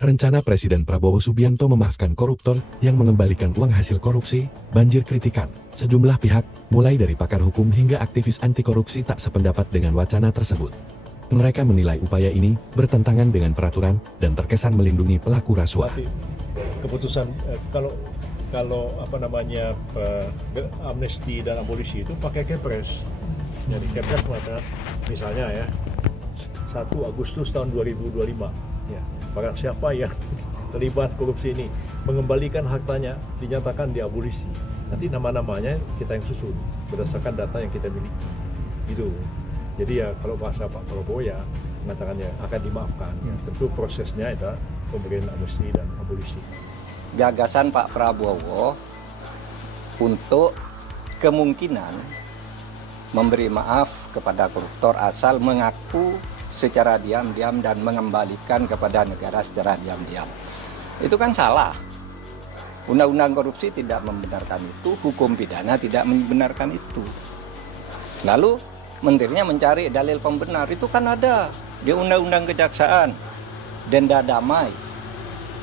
Rencana Presiden Prabowo Subianto memaafkan koruptor yang mengembalikan uang hasil korupsi, banjir kritikan. Sejumlah pihak, mulai dari pakar hukum hingga aktivis anti korupsi tak sependapat dengan wacana tersebut. Mereka menilai upaya ini bertentangan dengan peraturan dan terkesan melindungi pelaku rasuah. Tapi keputusan kalau amnesti dan abolisi itu pakai Kepres. Jadi Kepres mengatakan misalnya ya 1 Agustus tahun 2025 ya, barang siapa yang terlibat korupsi ini mengembalikan hartanya dinyatakan diabolisi. Nanti nama-namanya kita yang susun berdasarkan data yang kita miliki. Gitu. Jadi ya kalau bahasa Pak Prabowo ya mengatakannya akan dimaafkan. Tentu prosesnya itu pemberian amnesti dan abolisi. Gagasan Pak Prabowo untuk kemungkinan memberi maaf kepada koruptor asal mengaku secara diam-diam dan mengembalikan kepada negara secara diam-diam. Itu kan salah. Undang-undang korupsi tidak membenarkan itu, hukum pidana tidak membenarkan itu. Lalu menterinya mencari dalil pembenar, itu kan ada di Undang-Undang Kejaksaan, denda damai.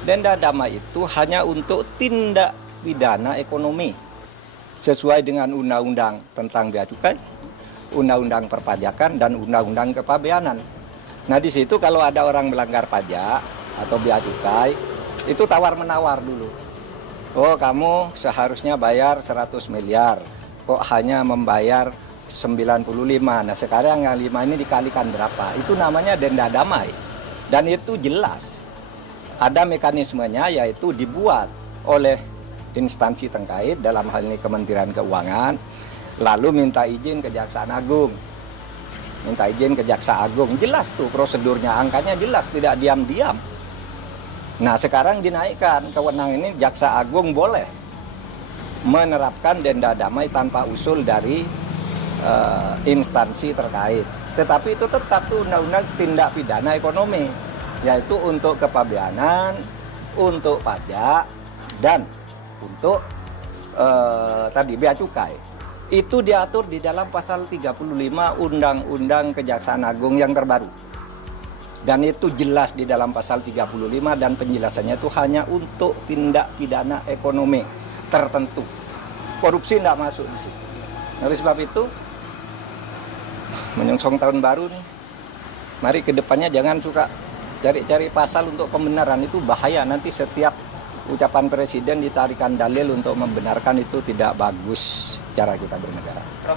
Denda damai itu hanya untuk tindak pidana ekonomi sesuai dengan undang-undang tentang bea cukai, undang-undang perpajakan dan undang-undang kepabeanan. Nah di situ kalau ada orang melanggar pajak atau bea cukai itu tawar-menawar dulu. Oh kamu seharusnya bayar 100 miliar, kok hanya membayar 95. Nah sekarang yang 5 ini dikalikan berapa? Itu namanya denda damai. Dan itu jelas. Ada mekanismenya yaitu dibuat oleh instansi terkait dalam hal ini Kementerian Keuangan, lalu minta izin Kejaksaan Agung. Minta izin ke Jaksa Agung, jelas tuh prosedurnya, angkanya jelas, tidak diam-diam. Nah sekarang dinaikkan, kewenangan ini Jaksa Agung boleh menerapkan denda damai tanpa usul dari instansi terkait. Tetapi itu tetap tuh undang-undang tindak pidana ekonomi, yaitu untuk kepabeanan, untuk pajak, dan untuk tadi bea cukai. Itu diatur di dalam pasal 35 Undang-Undang Kejaksaan Agung yang terbaru. Dan itu jelas di dalam pasal 35 dan penjelasannya itu hanya untuk tindak pidana ekonomi tertentu. Korupsi tidak masuk di situ. Oleh sebab itu, menyongsong tahun baru nih, mari ke depannya jangan suka cari-cari pasal untuk pembenaran, itu bahaya. Nanti setiap ucapan presiden ditarikan dalil untuk membenarkan, itu tidak bagus cara kita bernegara.